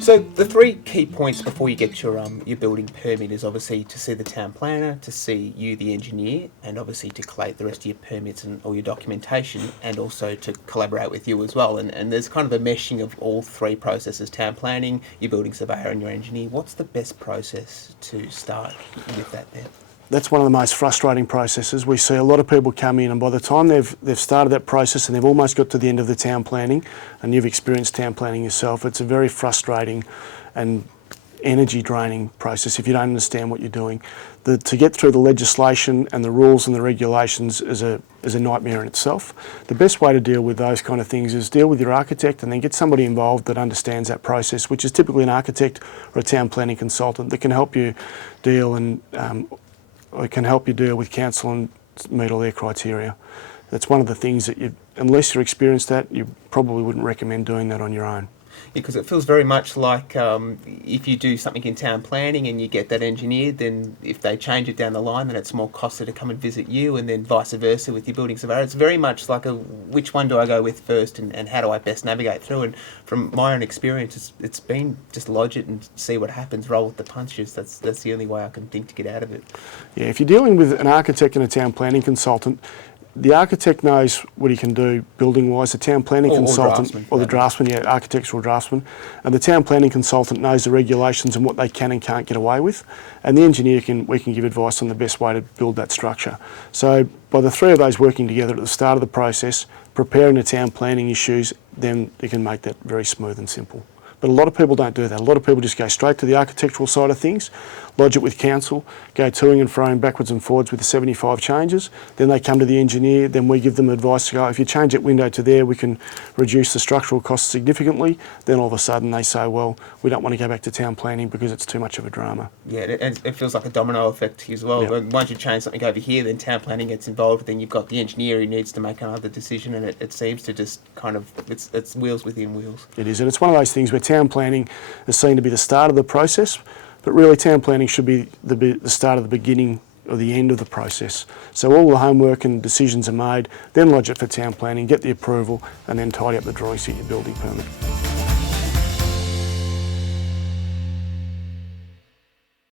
So the three key points before you get your building permit is obviously to see the town planner, to see you, the engineer, and obviously to collate the rest of your permits and all your documentation, and also to collaborate with you as well. And there's kind of a meshing of all three processes: town planning, your building surveyor, and your engineer. What's the best process to start with that then? That's one of the most frustrating processes. We see a lot of people come in, and by the time they've started that process and they've almost got to the end of the town planning, and you've experienced town planning yourself, it's a very frustrating and energy draining process if you don't understand what you're doing. To get through the legislation and the rules and the regulations is a nightmare in itself. The best way to deal with those kind of things is deal with your architect and then get somebody involved that understands that process, which is typically an architect or a town planning consultant that can help you deal and it can help you deal with council and meet all their criteria. That's one of the things that unless you're experienced at, you probably wouldn't recommend doing that on your own. Because it feels very much like if you do something in town planning and you get that engineered, then if they change it down the line, then it's more costly to come and visit you, and then vice versa with your building surveyor. It's very much like which one do I go with first, and how do I best navigate through? And from my own experience, it's been just lodge it and see what happens, roll with the punches. That's the only way I can think to get out of it. Yeah, if you're dealing with an architect and a town planning consultant, the architect knows what he can do building-wise. The town planning consultant, or the draftsman, yeah, architectural draftsman, and the town planning consultant knows the regulations and what they can and can't get away with. And the engineer we can give advice on the best way to build that structure. So by the three of those working together at the start of the process, preparing the town planning issues, then they can make that very smooth and simple. But a lot of people don't do that. A lot of people just go straight to the architectural side of things, lodge it with council, go toing and froing backwards and forwards with the 75 changes. Then they come to the engineer, then we give them advice to go, if you change that window to there, we can reduce the structural costs significantly. Then all of a sudden they say, well, we don't want to go back to town planning because it's too much of a drama. Yeah, and it feels like a domino effect as well. Yep. Once you change something over here, then town planning gets involved, then you've got the engineer who needs to make another decision, and it seems to just kind of, it's wheels within wheels. It is, and it's one of those things where town planning is seen to be the start of the process, but really town planning should be the start of the beginning or the end of the process. So all the homework and decisions are made, then lodge it for town planning, get the approval, and then tidy up the drawings to get your building permit.